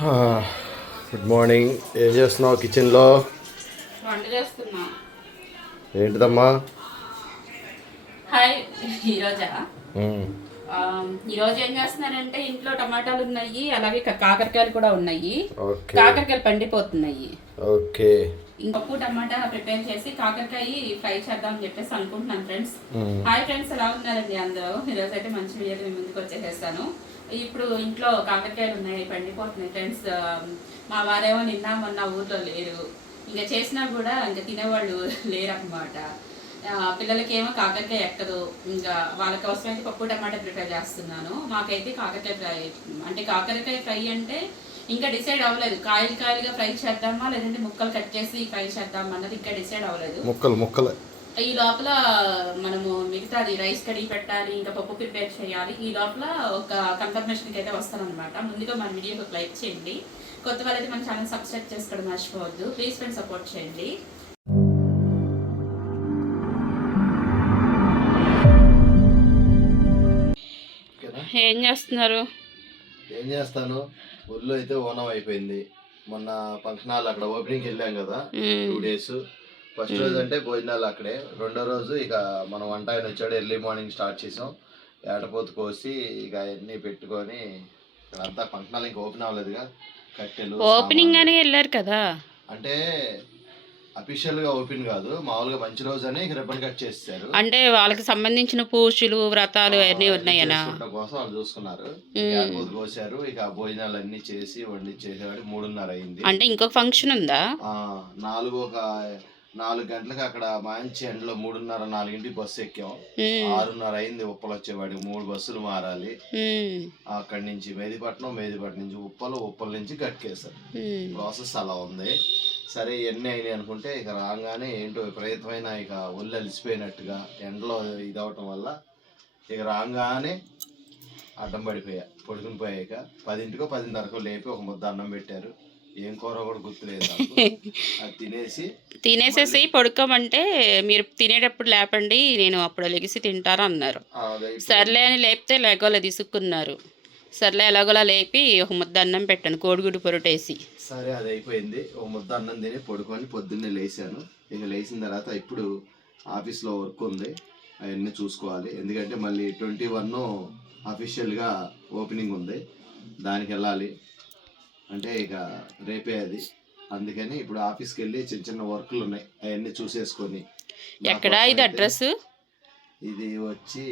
Good morning. ఏం చేస్తున్నావు కిచెన్లో? వంట చేస్తున్నా. ఏంటిదమ్మా? హాయ్. ఈరోజా ఈరోజు ఏం చేస్తున్నానంటే ఇంట్లో టమాటాలు ఉన్నాయి, అలాగే కాకరకాయలు కూడా ఉన్నాయి. కాకరకాయలు పండిపోతున్నాయి. ఓకే. ఇంకొక టమాటా ప్రిపేర్ చేసి కాకరకాయ ఫ్రై చేద్దాం అని చెప్పేసి అనుకుంటున్నాను ఫ్రెండ్స్. హాయ్ ఫ్రెండ్స్, ఎలా ఉన్నారండి అందరూ? ఈరోజు అయితే మంచి వీడియోతో మీ ముందుకు వచ్చేసేస్తాను. ఇప్పుడు ఇంట్లో కాకరకాయలు ఉన్నాయి, పండిపోతున్నాయి ఫ్రెండ్స్. మా వారేమో నిన్న మొన్న ఊర్లో లేరు, ఇంకా చేసినా కూడా ఇంకా తినేవాళ్ళు లేరు అనమాట. పిల్లలకేమో కాకరకాయ ఎక్కదు, ఇంకా వాళ్ళ కోసం అయితే పప్పు టమాటా ప్రిపేర్ చేస్తున్నాను. మాకైతే కాకరకాయ ఫ్రై, అంటే కాకరకాయ ఫ్రై అంటే ఇంకా డిసైడ్ అవ్వలేదు. కాయలు కాయలుగా ఫ్రై చేద్దామా లేదంటే ముక్కలు కట్ చేసి ఫ్రై చేద్దామా అన్నది ఇంకా డిసైడ్ అవ్వలేదు. ముక్కలు ఈ లోపల మనము మిగతాది రైస్ కడిగి పెట్టాలి, ఇంకా పప్పు ప్రిపేర్ చేయాలి. ఈ లోపల ఒక కన్ఫర్మేషన్కి అయితే వస్తానమాట. ముందుగా మన వీడియోకి ఒక లైక్ చేయండి. కొత్త వాళ్ళైతే మన ఛానల్ సబ్స్క్రైబ్ చేసుకోవడం మర్చిపోవద్దు. ప్లీజ్ ఫ్రెండ్స్ సపోర్ట్ చేయండి. ఏం చేస్తున్నారు? ఏం చేస్తాను, ఊళ్ళో అయితే ఓనం అయిపోయింది. మొన్న ఫంక్షన్ హాల్ అక్కడ ఓపెనింగ్ వెళ్ళాం కదా, 2 days. ఫస్ట్ రోజు అంటే భోజనాలు అక్కడే, రెండో రోజు ఇక మనం వంట ఆయన వచ్చాడు, ఎర్లీ మార్నింగ్ స్టార్ట్ చేసాం. ఏటపోతు కోసి ఇక అవన్నీ పెట్టుకొని ఇక్కడంతా ఫంక్షన్ హాల్ ఇంకా ఓపెన్ అవ్వలేదుగా. కట్టెలు ఓపెనింగ్ అని వెళ్ళారు కదా, అంటే అఫీషియల్ గా ఓపెన్ కాదు, మామూలుగా మంచి రోజు అని రిబ్బన్ కట్ చేస్తారు. అంటే వాళ్ళకి సంబంధించిన పూజలు వ్రతాలు అన్నీ ఉన్నాయనా కోసం వాళ్ళు చూసుకున్నారు. ఏటపోతు కోసారు, ఇక భోజనాలు అన్ని చేసి వండి చేసేవాడు 3:30 అయింది. అంటే ఇంకొక ఫంక్షన్ ఉందా? 4 గంటలకు అక్కడ మంచి ఎండలో 3:30 4 బస్సు ఎక్కాం. 6:30 అయింది ఉప్పలు వచ్చేవాడికి. 3 బస్సులు మారాలి. అక్కడి నుంచి మెహదీపట్నం నుంచి ఉప్పల నుంచి గట్కేసారు. ప్రాసెస్ అలా ఉంది. సరే ఇవన్నీ అయినాయి అనుకుంటే ఇక రాగానే ఏంటో విపరీతమైన ఇక ఒళ్ళు అలిసిపోయినట్టుగా ఎండలో ఇదవటం వల్ల ఇక రాగానే అడ్డం పడిపోయా. పడుకుని పోయాక 10కో 10:30కో లేపి ఒక ముద్ద అన్నం పెట్టారు. ఏం కూర కూడా గుర్తులేదు. అది తినేసేసి పడుకోమంటే మీరు తినేటప్పుడు లేపండి, నేను అప్పుడు లెగిసి తింటారా అన్నారు. సర్లే అని లేపితే లేగోలా తీసుకున్నారు. సర్లే ఎలాగోలా లేపి ఒక ముద్ద అన్నం పెట్టాను, కోడిగుడ్డు పొరటేసి. సరే అది అయిపోయింది. ఒక ముద్ద అన్నం తిని పడుకొని పొద్దున్నే లేచాను. ఇక లేచిన తర్వాత ఇప్పుడు ఆఫీస్లో వర్క్ ఉంది, అవన్నీ చూసుకోవాలి. ఎందుకంటే మళ్ళీ 21 అఫీషియల్గా ఓపెనింగ్ ఉంది, దానికి వెళ్ళాలి. అంటే ఇక రేపే అది. అందుకని ఇప్పుడు ఆఫీస్కి వెళ్ళి చిన్న వర్క్లు ఉన్నాయి, అవన్నీ చూసేసుకొని. ఎక్కడ ఇది అడ్రస్? ఇది వచ్చి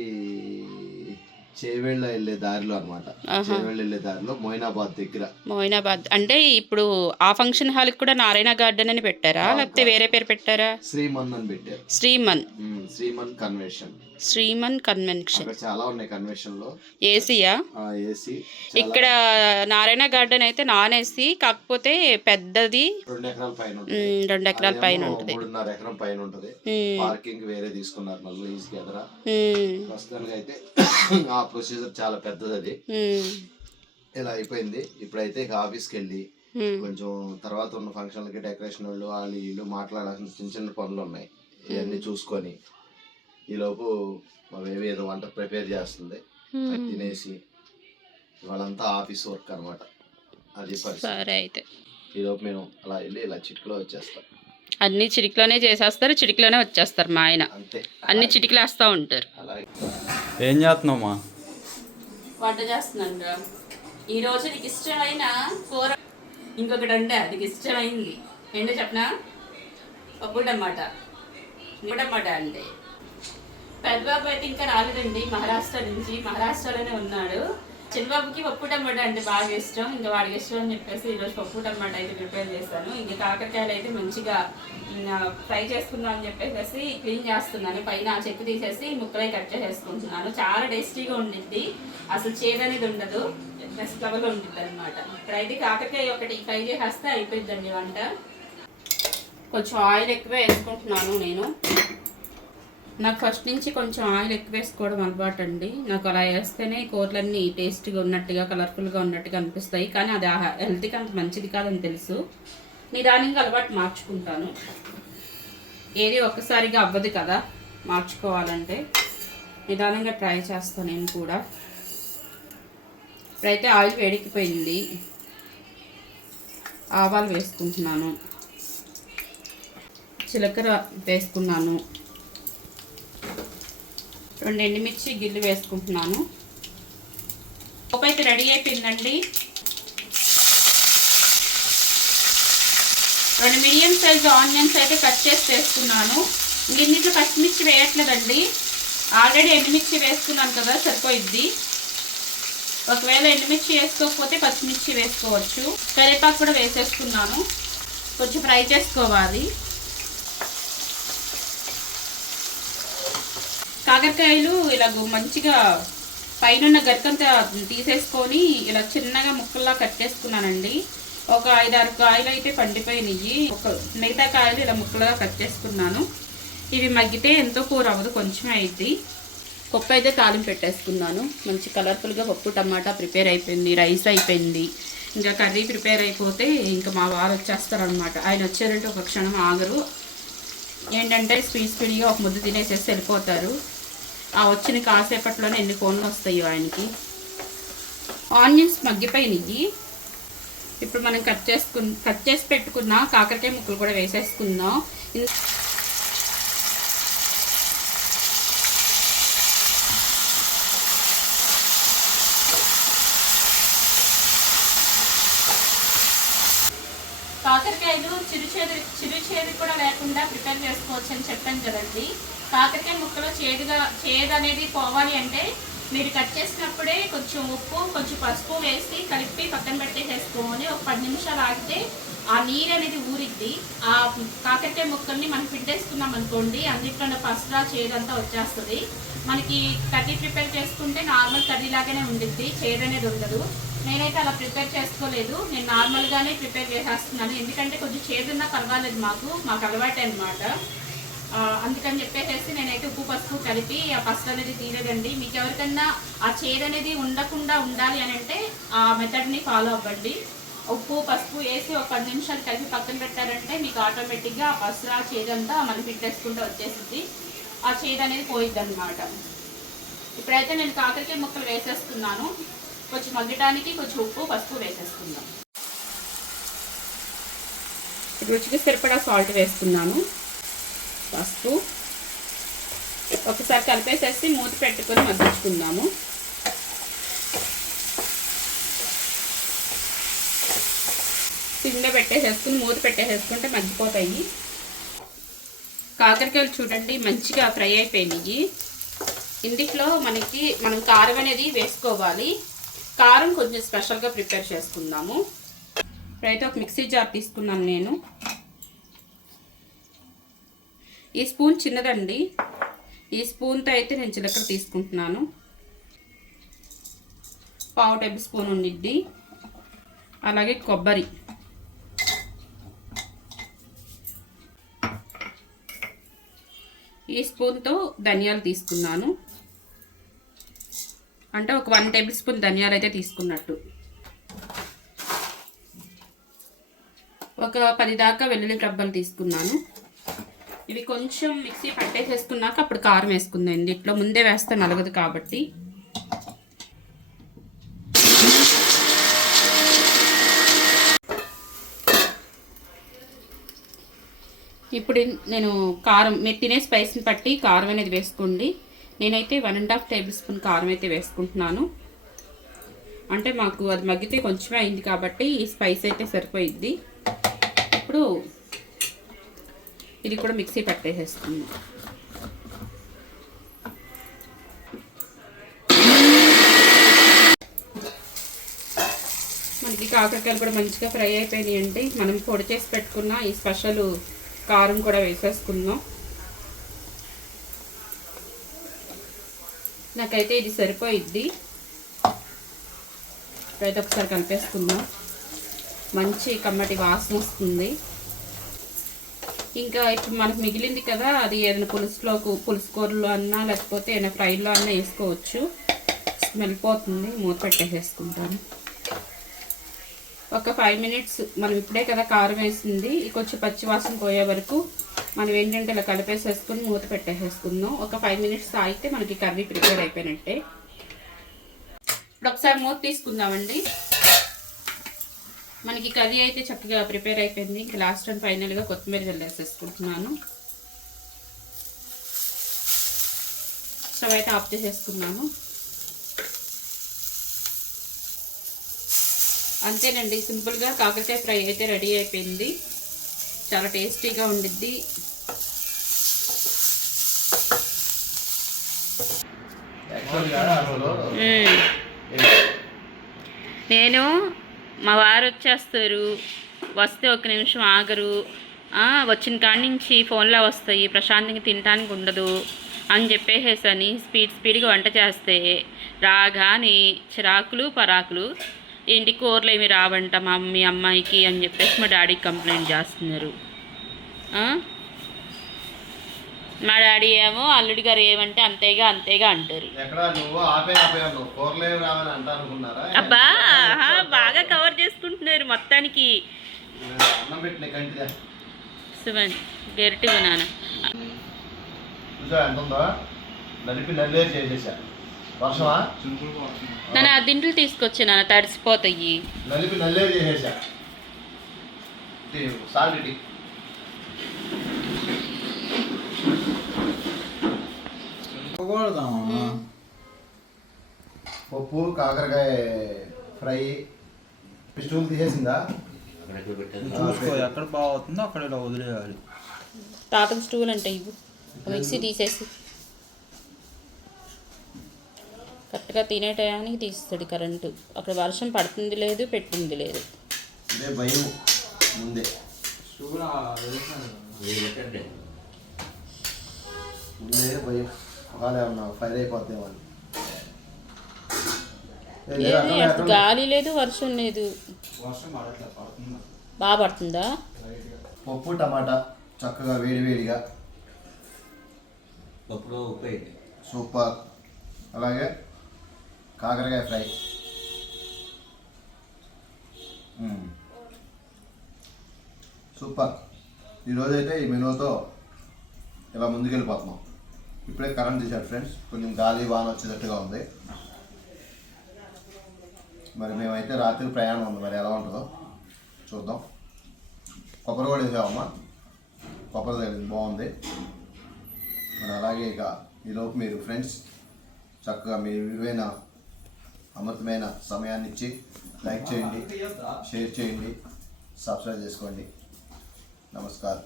చేవెళ్ళ వెళ్ళే దారిలో అనమాట. చేవెళ్ళ వెళ్ళే దారిలో మొయినాబాద్ దగ్గర. మొయినాబాద్ అంటే ఇప్పుడు ఆ ఫంక్షన్ హాల్ కూడా నారాయణ గార్డెన్ అని పెట్టారా, లేకపోతే వేరే పేరు పెట్టారా? శ్రీమన్ అని పెట్టారు. శ్రీమన్ కన్వెన్షన్. చాలా ఉన్నాయి కన్వెన్షన్ లో. ఏసీయా? ఏసీ. ఇక్కడ నారాయణ గార్డెన్ అయితే నాన్ ఏసీ, కాకపోతే పెద్దది 2 ఎకరాల పైన 2 ఎకరాల పైన ఉంటుంది. 3.5 ఎకరం పైన ఉంటుంది. పార్కింగ్ వేరే తీసుకున్నారు మళ్ళీ లీజ్ కి ఎదురా. ప్రస్తుతానికి అయితే ఆ ప్రొసీజర్ చాలా పెద్దది అది. ఇలా అయిపోయింది. ఇప్పుడైతే ఇక ఆఫీస్కి వెళ్ళి కొంచెం తర్వాత ఉన్న ఫంక్షన్లకి డెకరేషన్ వాళ్ళు వీళ్ళు మాట్లాడాల్సిన చిన్న పనులు ఉన్నాయి, ఇవన్నీ చూసుకొని ఈలోపు మా బేబీ ఏదో వంట ప్రిపేర్ చేస్తుంది. అది తినేసి వాళ్ళంతా ఆఫీస్ వర్క్ అనమాట. అది పరిస్థితి. ఈలోపు మేము అలా వెళ్ళి ఇలా చిటికలో వచ్చేస్తాం. అన్ని చిటికలోనే చేసేస్తారు, చిటికలోనే వచ్చేస్తారు. మా ఆయన అంతే, అన్ని చిటికలు వేస్తూ ఉంటారు. ఏం చేస్తున్నామ్మా? వంట చేస్తున్నాను. ఈరోజు నీకు ఇష్టమైన కూర ఇంకొకటి అంటే అది ఇష్టమైంది ఏంటో చెప్పనా? పప్పు టమాటా అంటే. పెద్దబాబు అయితే ఇంకా రాలేదండి మహారాష్ట్ర నుంచి, మహారాష్ట్రలోనే ఉన్నాడు. చిన్నబాబుకి పప్పు టమాటా అంటే బాగా ఇష్టం, ఇంకా వాడికి ఇష్టం అని చెప్పేసి ఈరోజు పప్పు టమాటా అయితే ప్రిపేర్ చేస్తాను. ఇంకా కాకరకాయలు అయితే మంచిగా ఫ్రై చేసుకుందాం అని చెప్పేసి క్లీన్ చేస్తున్నాను. పైన చెక్కు తీసేసి ముక్కలై కట్ చేసేసుకుంటున్నాను. చాలా టేస్టీగా ఉండిద్ది, అసలు చేదు అనేది ఉండదు, నెక్స్ట్ లెవెల్లో ఉంటుంది అనమాట. ఇక్కడైతే కాకరకాయ ఒకటి ఫ్రై చేసేస్తే అయిపోయిందండి వంట. కొంచెం ఆయిల్ ఎక్కువే వేసుకుంటున్నాను నేను. నాకు ఫస్ట్ నుంచి కొంచెం ఆయిల్ ఎక్కువ వేసుకోవడం అలవాటు అండి. నాకు అలా వేస్తేనే కూరలన్నీ టేస్ట్గా ఉన్నట్టుగా కలర్ఫుల్గా ఉన్నట్టుగా అనిపిస్తాయి. కానీ అది హెల్త్కి అంత మంచిది కాదని తెలుసు. నిదానంగా అలవాటు మార్చుకుంటాను. ఏది ఒక్కసారిగా అవ్వదు కదా మార్చుకోవాలంటే, నిదానంగా ట్రై చేస్తాను నేను కూడా. ఇప్పుడైతే ఆయిల్ వేడెక్కిపోయింది. ఆవాలు వేసుకుంటున్నాను, జీలకర్ర వేసుకున్నాను, 2 ఎండుమిర్చి గిల్లు వేసుకుంటున్నాను. పోపు అయితే రెడీ అయిపోయిందండి. 2 మీడియం సైజ్ ఆనియన్స్ అయితే కట్ చేసి వేసుకున్నాను. ఇందులో పచ్చిమిర్చి వేయట్లేదండి, ఆల్రెడీ ఎండుమిర్చి వేసుకున్నాను కదా, సరిపోయిద్ది. ఒకవేళ ఎండుమిర్చి వేసుకోకపోతే పచ్చిమిర్చి వేసుకోవచ్చు. కరివేపాకు కూడా వేసేసుకున్నాను, కొంచెం ఫ్రై చేసుకోవాలి. కాకరకాయలు ఇలా మంచిగా పైన గరికంతా తీసేసుకొని ఇలా చిన్నగా ముక్కల్లా కట్ చేసుకున్నానండి. ఒక 5-6 కాయలు అయితే పండిపోయినాయి, మిగతా కాయలు ఇలా ముక్కలుగా కట్ చేసుకున్నాను. ఇవి మగ్గితే ఎంతో కూర అవ్వదు, కొంచెం అయింది. పప్పు అయితే తాలింపు పెట్టేసుకున్నాను. మంచి కలర్ఫుల్గా పప్పు టమాటా ప్రిపేర్ అయిపోయింది, రైస్ అయిపోయింది. ఇంకా కర్రీ ప్రిపేర్ అయిపోతే ఇంకా మా వారు వచ్చేస్తారనమాట. ఆయన వచ్చారంటే ఒక క్షణం ఆగరు. ఏంటంటే స్పీడ్గా ఒక ముద్ద తినేసేసి వెళ్ళిపోతారు. ఆ వచ్చిన కాసేపట్లోనే ఎన్ని ఫోన్లు వస్తాయి ఆయనకి. ఆనియన్స్ మగ్గిపోయినాయి. ఇప్పుడు మనం కట్ చేసి పెట్టుకున్న కాకరకాయ ముక్కలు కూడా వేసేసుకుందాం. కాకరకాయలు చిరుచేదు కూడా లేకుండా ప్రిపేర్ చేసుకోవచ్చు అని చెప్పాను కదండి. కాకరకాయ ముక్కలో చేదు అనేది పోవాలి అంటే మీరు కట్ చేసినప్పుడే కొంచెం ఉప్పు, కొంచెం పసుపు వేసి కలిపి పక్కన పెట్టేసేసుకొని ఒక 10 నిమిషాలు ఆగితే ఆ నీరు అనేది ఊరిద్ది. ఆ కాకరకాయ ముక్కల్ని మనం పిండేసుకున్నాం అనుకోండి, అందులో పసుపు చేదంతా వచ్చేస్తుంది. మనకి కర్రీ ప్రిపేర్ చేసుకుంటే నార్మల్ కర్రీ లాగానే ఉండిద్ది, చేదు అనేది ఉండదు. నేనైతే అలా ప్రిపేర్ చేసుకోలేదు, నేను నార్మల్గానే ప్రిపేర్ చేసేస్తున్నాను. ఎందుకంటే కొంచెం చేదున్నా పర్వాలేదు, మాకు అలవాటే అనమాట. అందుకని చెప్పేసి నేనైతే ఉప్పు పసుపు కలిపి ఆ పసుపు అనేది తీయలేదండి. మీకు ఎవరికన్నా ఆ చేదు అనేది ఉండకుండా ఉండాలి అని అంటే ఆ మెథడ్ని ఫాలో అవ్వండి. ఉప్పు పసుపు వేసి ఒక 10 నిమిషాలు కలిపి పక్కన పెట్టారంటే మీకు ఆటోమేటిక్గా ఆ పసుపు ఆ చేదంతా మనం పిండేసుకుంటూ వచ్చేసింది, ఆ చేదు అనేది పోయిద్ది అనమాట. ఇప్పుడైతే నేను కాకరకాయ ముక్కలు వేసేస్తున్నాను. కొంచెం మగ్గడానికి కొంచెం ఉప్పు పసుపు వేసేసుకుందాం. రుచికి సరిపడా సాల్ట్ వేసుకున్నాను, పసుపు ఒకసారి కలిపేసేసి మూత పెట్టుకొని మగ్గించుకుందాము. సిమ్లో పెట్టేసేసుకుని మూత పెట్టేసేసుకుంటే మగ్గిపోతాయి. కాకరకాయలు చూడండి మంచిగా ఫ్రై అయిపోయినాయి. ఇందులో మనం కారం అనేది వేసుకోవాలి. కారం కొంచెం స్పెషల్గా ప్రిపేర్ చేసుకుందాము. ఇప్పుడైతే ఒక మిక్సీ జార్ తీసుకున్నాను నేను. ఈ స్పూన్ చిన్నదండి, ఈ స్పూన్తో అయితే నేను జీలకర్ర తీసుకుంటున్నాను. 1/2 టేబుల్ స్పూన్ ఉండిద్ది. అలాగే కొబ్బరి, ఈ స్పూన్తో ధనియాలు తీసుకున్నాను. అంటే ఒక 1 టేబుల్ స్పూన్ ధనియాలు అయితే తీసుకున్నట్టు. ఒక 10 దాకా వెల్లుల్లి రెబ్బలు తీసుకున్నాను. ఇవి కొంచెం మిక్సీ పట్టేసేసుకున్నాక అప్పుడు కారం వేసుకుందాం. ఇట్లా ముందే వేస్తే నలగదు కాబట్టి. ఇప్పుడు నేను కారం మీరు తినే స్పైస్ని బట్టి కారం అనేది వేసుకోండి. నేనైతే 1.5 టేబుల్ స్పూన్ కారం అయితే వేసుకుంటున్నాను. అంటే మాకు అది మగ్గితే కొంచెమే అయింది కాబట్టి ఈ స్పైస్ అయితే సరిపోయిద్ది. ఇప్పుడు ఇది కూడా మిక్సీ పట్టేసేస్తుంది. మనకి కాకరకాయలు కూడా మంచిగా ఫ్రై అయిపోయినాయి అంటే మనం పొడి చేసి పెట్టుకున్న ఈ స్పెషల్ కారం కూడా వేసేసుకుందాం. నాకైతే ఇది సరిపోయిద్ది. ఇప్పుడైతే ఒకసారి కలిపేసుకుందాం. మంచి కమ్మటి వాసన వస్తుంది. ఇంకా ఇప్పుడు మనకు మిగిలింది కదా, అది ఏదైనా పులుసు కూరలో అన్నా లేకపోతే ఏదైనా ఫ్రైలో అన్నా వేసుకోవచ్చు. స్మెల్ పోతుంది. మూత పెట్టేసేసుకుంటాను. ఒక 5 మినిట్స్ మనం ఇప్పుడే కదా కారం వేసింది, కొంచెం పచ్చి వాసన పోయే వరకు మనం ఏంటంటే ఇలా కలిపేసేసుకుని మూత పెట్టేసేసుకుందాం. ఒక 5 మినిట్స్ ఆగితే మనకి కర్రీ ప్రిపేర్ అయిపోయినట్టే. ఇప్పుడు ఒకసారి మూత తీసుకుందామండి. మనకి కర్రీ అయితే చక్కగా ప్రిపేర్ అయిపోయింది. ఇంకా లాస్ట్ అండ్ ఫైనల్గా కొత్తిమీర జల్లేసేసుకుంటున్నాను. స్టవ్ అయితే ఆఫ్ చేసేసుకున్నాను. అంతేనండి, సింపుల్గా కాకరకాయ ఫ్రై అయితే రెడీ అయిపోయింది. చాలా టేస్టీగా ఉండిద్ది. నేను మా వారు వచ్చేస్తారు, వస్తే ఒక నిమిషం ఆగరు, వచ్చిన కాడి నుంచి ఫోన్లో వస్తాయి, ప్రశాంతంగా తినడానికి ఉండదు అని చెప్పేసేసని స్పీడ్గా వంట చేస్తే రాగానే చిరాకులు పరాకులు, ఏంటి కూరలు ఏమి రావంట మీ అమ్మాయికి అని చెప్పేసి మా డాడీకి కంప్లైంట్ చేస్తున్నారు. మా డాడీ ఏమో అల్లుడి గారు ఏమంటే అంతేగా అంటారు. అబ్బా బాగా కవర్ చేసుకుంటున్నారు మొత్తానికి. సుమన్ గెరిటి నాన్న నన్ను ఆ దింట్లు తీసుకొచ్చి నాన్న తడిసిపోతాయి. పప్పు కాకరకాయ ఫ్రై స్టూల్ తీసేసిందా? ఎక్కడ బాగుతుందో అక్కడ ఇలా వదిలేయాలి. తాతకు స్టూల్ అంటే ఇవ్వు, మిక్సీ తీసేసి కరెక్ట్గా తినే టయానికి తీస్తాడు కరెంటు. అక్కడ వర్షం పడుతుంది లేదు, పెట్టింది లేదు. భయం ముందే భయం ఫైర్ అయిపోతాయి. అసలు గాలి లేదు, వర్షం లేదు. బాగా పడుతుందా? పప్పు టమాటా చక్కగా వేడిగా సూపర్. అలాగే కాకరకాయ ఫ్రై సూపర్. ఈరోజైతే ఈ మెనూతో ఇలా ముందుకెళ్ళిపోతున్నాం. ఇప్పుడే కరెంట్ తీశాడు ఫ్రెండ్స్, కొంచెం గాలి వాన వచ్చేటట్టుగా ఉంది. మరి మేమైతే రాత్రి ప్రయాణం ఉంది, మరి ఎలా ఉంటుందో చూద్దాం. కొబ్బరి కూడా వేసామమ్మా, కొబ్బరి తగిలింది, బాగుంది. మరి అలాగే ఇక ఈలోపు మీరు ఫ్రెండ్స్ చక్కగా మీ విలువైన అమృతమైన సమయాన్ని ఇచ్చి లైక్ చేయండి, షేర్ చేయండి, సబ్స్క్రైబ్ చేసుకోండి. నమస్కారం.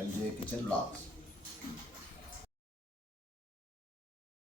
MJ kitchen blogs.